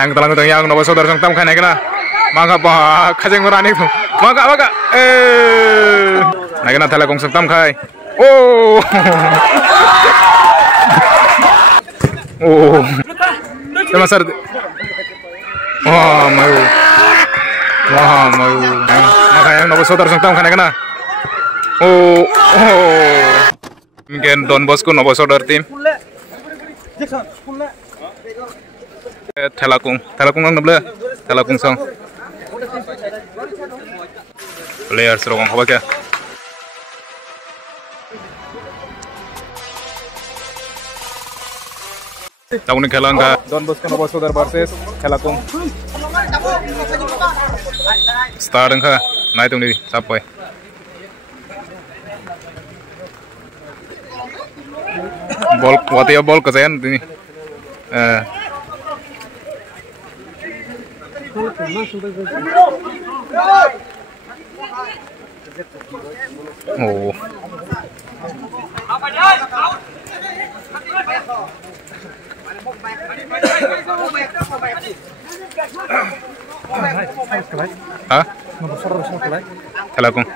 yang telang teng yang nopo saudara sang tam khane kana mangga pa khajeng rani tu mangga naik na thala kong sang tam khai oh oh sama sar wah mayu makanya nopo saudara sang tam khane kana oh mungkin Don Bosco nopo saudara tim Thelakung ang nabla Thelakung song players rong hoba kya Tawuni khelang ka Don Bosco nobo sodar versus Thelakung start ang ka nai tungni sapai ball wati ya ball kasayan ini oh hah? Thelakung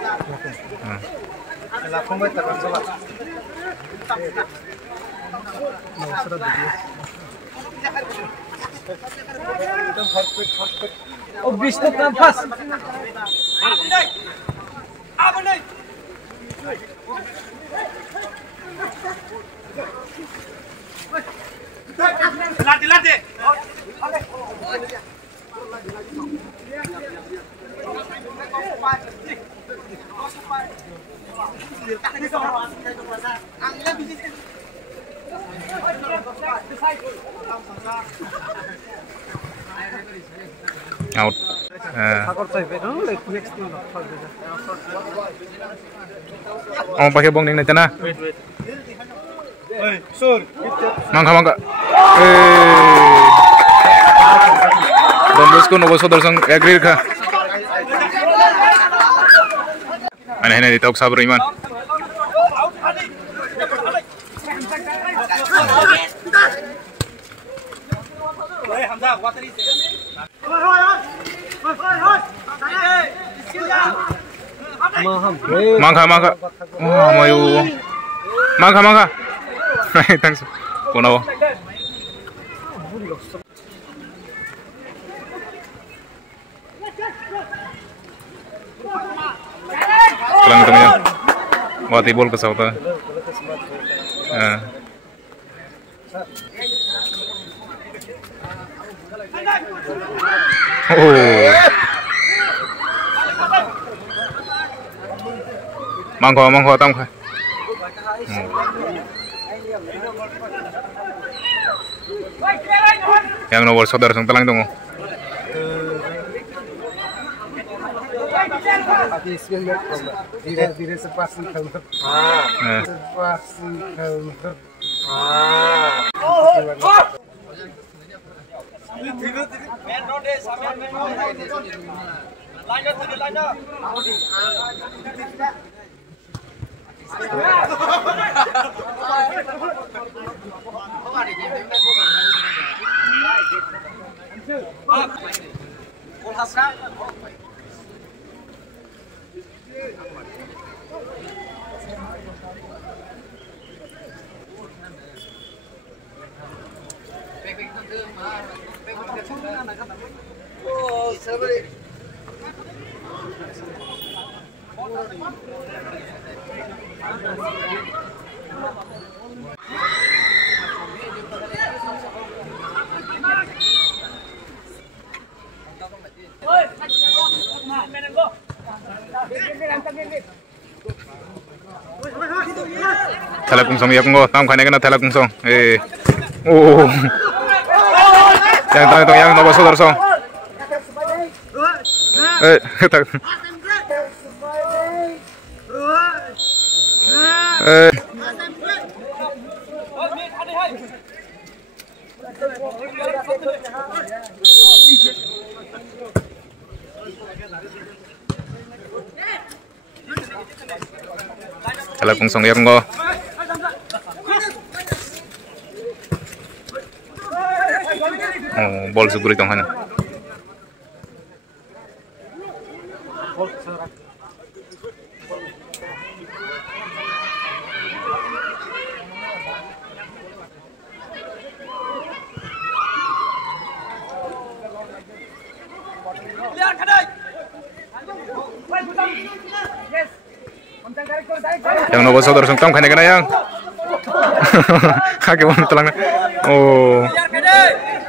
Oh, Vishnu Kampas. Latih. out oh pakai bong ning na mangga Don Bosco nobo sodar sang agree ka ana di tok sabro iman mangga wah mayu mangga thanks kuno Kelang tengnya buat ibol ke sauta mangko tam khai yang nomor saudara sang telang tunggu Dire sepasang counter. Sepasang counter. Thelakung song yak ngo tam khane kana Thelakung song oh yang tang yang nobo sodar song Thelakung song yak ngo Oh, bol suguri tong hana. Yang nomor saudara sungtam kena kena yang. Kaki mana telang. Oh,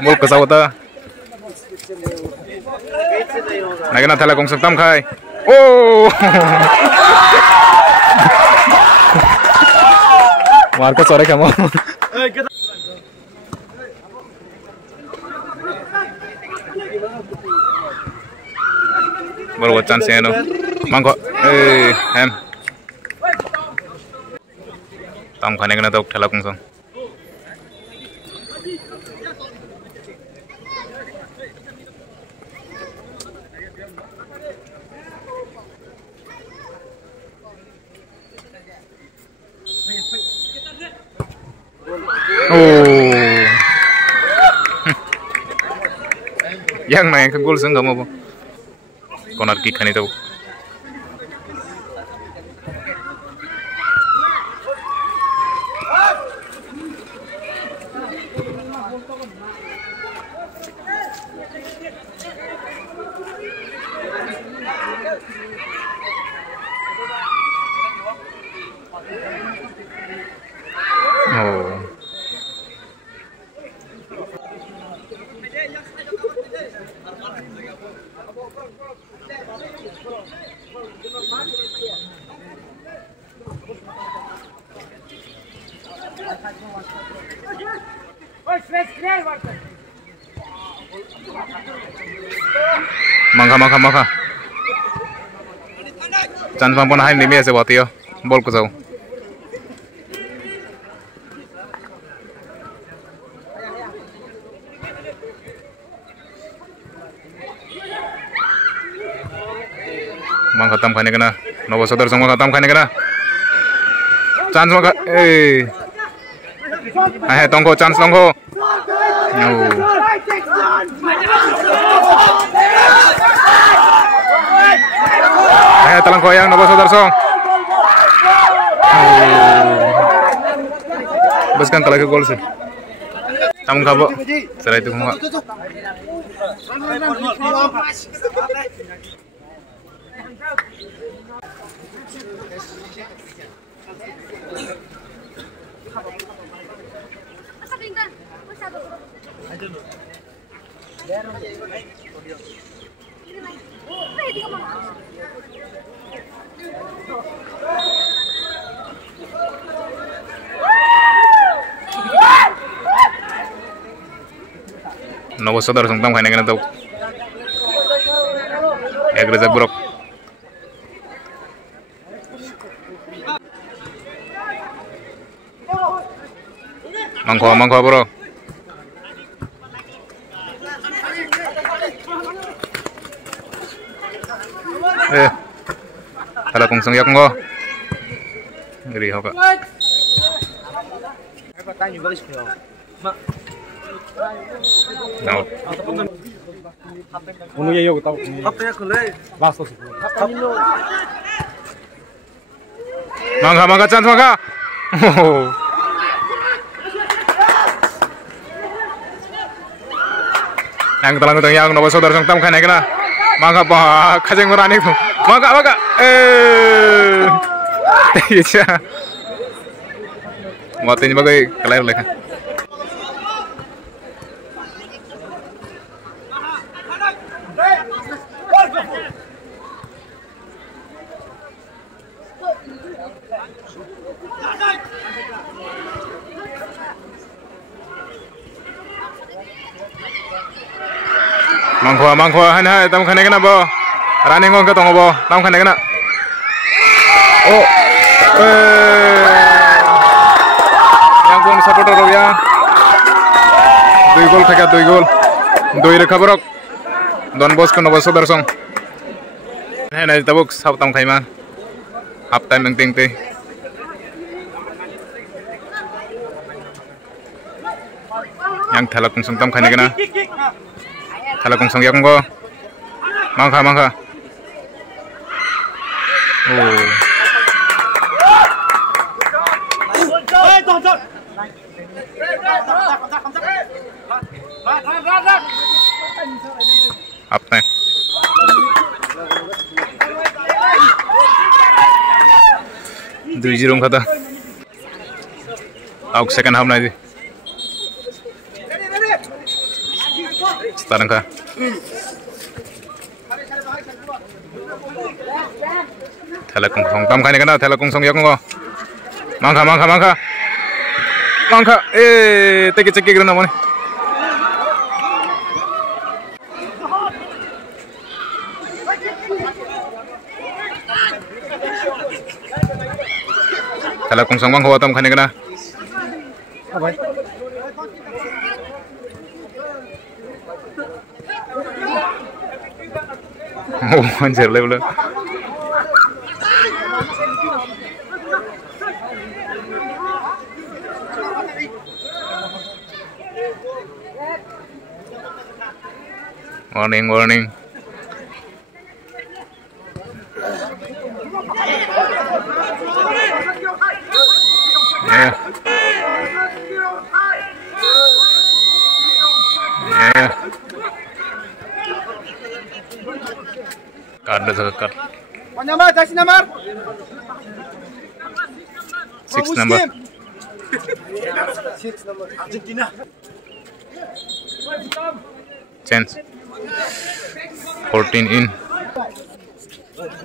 mul kesawata. Nak kena telah kong sungtam kai. Oh, Marco sore kamu. Baru chance ya no. Mangko, hem. Tam khane kena tok thela kungsong. Oh. Yang naik ke gol seng kamu apa? Corner kick kan itu. Oh. Mangka. Chance pampun hai nimi ase batiyo. Bol ko jau. Mang khatam khane kena. Nobo sadar song khatam khane kena. Chance maka tongko chance tongko. Talang koyang nobo sadar song. Bas kan talang ke gol sih. Tam kabo. Serai itu semua. Nobo sadar sungtam khane kena tau. Agrezak buruk. Mangko bro. Kalau kungsung yak ngo. Ngeri hoka. Now. Unu ya yo tahu. Bastos. Mangga chance mangga. Yang telah nutang yang nopo saudara sungtam kena kena. Mangga pa kajeng ngurani tu. Mangga. Iya. Mati ni bagai kelar leka. Mangko hana tam khane kena bo. Running ngong ka tong bo. Tam khane kena. Oh. Yang pun supporter ya. 2 gol theka 2 gol. 2 rekha borok. Don Bosco nobo sadar song. Hana tabuk sab tam khaima. Half time meng ting te. yang thala kungsung tam khane gana thala kungsung yak ngo mangkha oh up ne Dui kata aku second half nanti sekarang kah thala kungsung tam khane kana thala kungsung yak ngo mangkha teki ceki kira namanya thala kungsung bang hawa tam khane kana oh anjir level warning yeah card card 6 number Argentina chance 14 in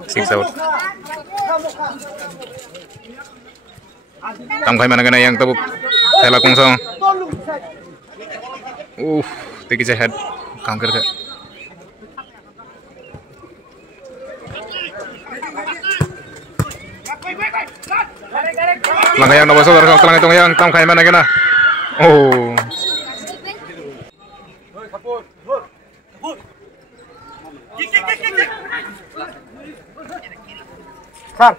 6 out tam khai mana kena yang tabuk thala kungsung teki head counter ke langkah yang nomor saudara selang hitung yang tam khai mana kena oh Sar.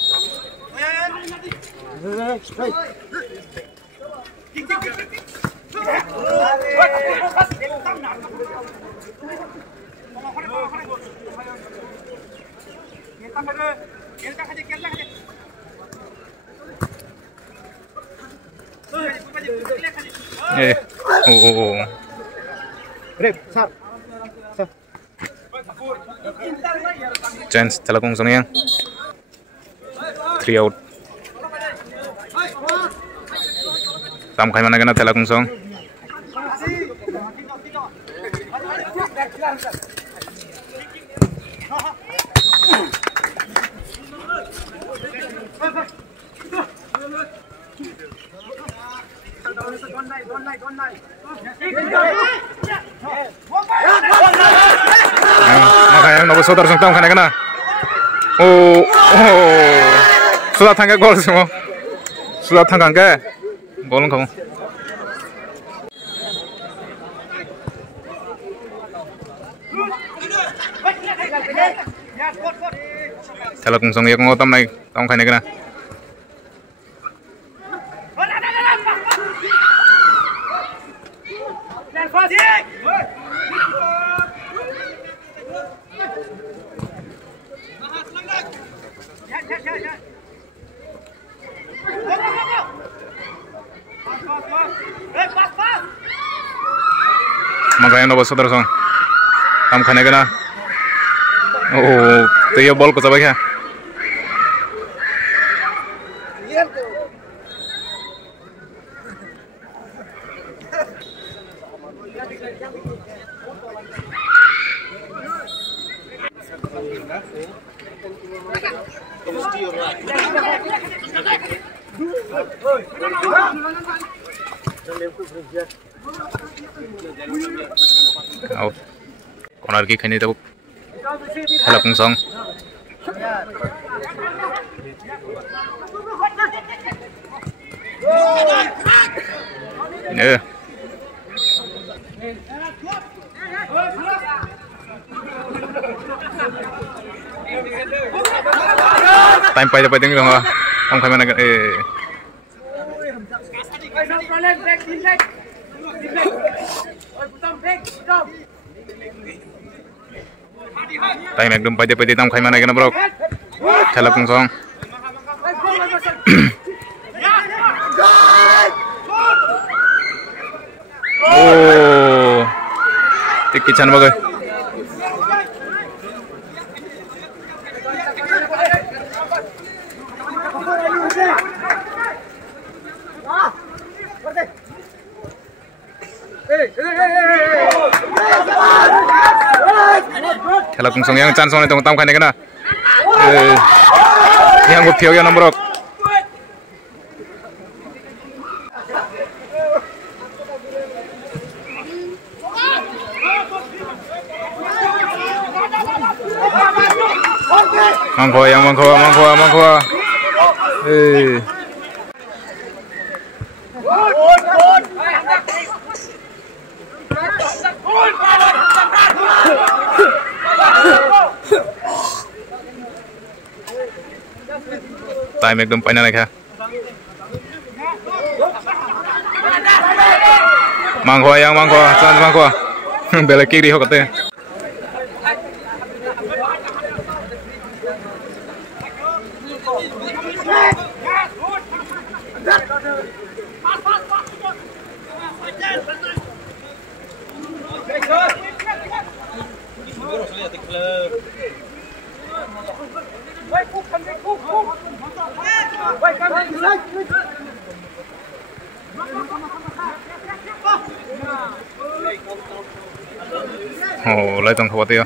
Sar. Chance thala kungsung yang 3 out tam khai mana kena thala kungsung makanya nomor saudara tam khai kena sudah tangga gol semua sudah tangga ke gol kamu thala kungsung yak ngo tam khai kena makanya nomor saudara song tam khane kena तो ये बॉल को सब क्या corner kick ini tuh thala kungsung time pai dapat tinggal nggak om kami nak Time ekdom pade tam khai mana kena bro. Khela kungsong. Oh. Tik kichan bagai. Khela kungsong yang chance on tam khai na kena. Yang go phiau ya nomor. Mangkho. Time ekdom paina nakha. Mangkho, chance mangkho. Bela kiri hokate. Oh, lai tong khawate ya.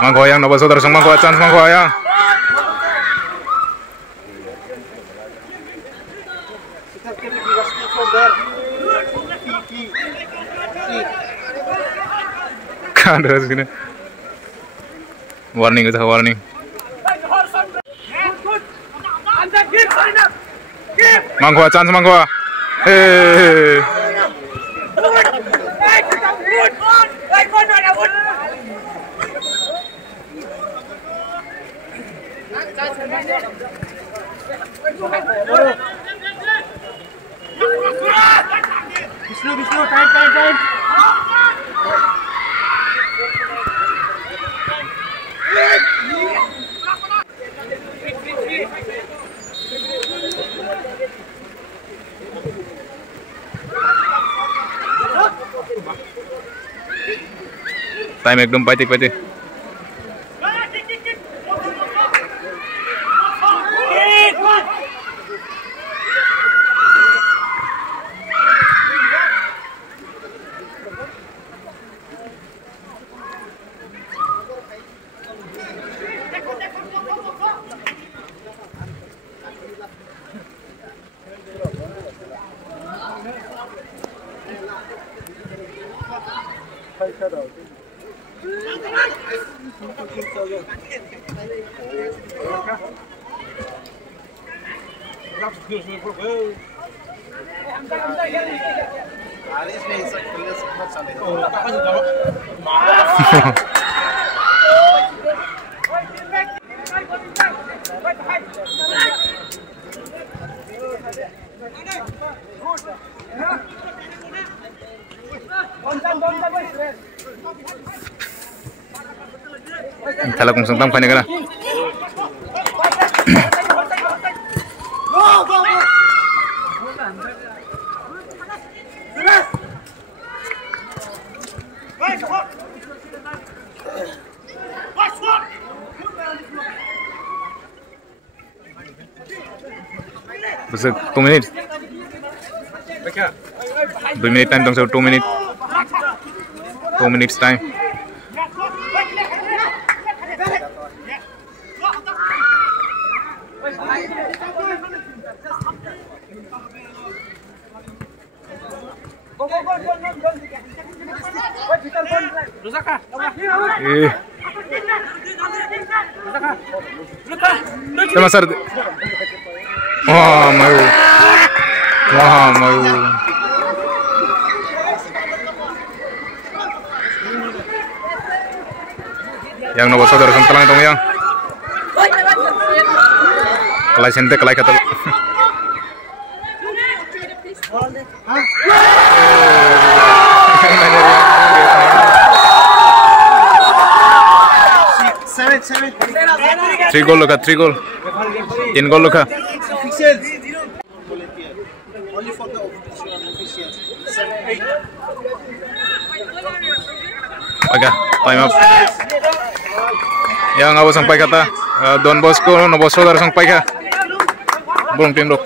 Mangkho yang nomor saudara sang mangkho chance mangkho ya. Kan terus gini. Warning. Mangkho chance mangkho. Vishnu, time. Time ekdom pati. Khela kungsong tam khai na kena. Besok 2 minit. 2 minit time tong 2 minit. 2 minutes time. Sama sir. Wah, mayu. Yang Novo Saudara sang telang tong yang. Kelai sente kelai kata. 3 goal loka 3 goal 3 goal loka Only for the officials. 7-8. Oke, time up. Yang awal sampai kata Don Bosco Novo Saudara sampai kah belum tim dok.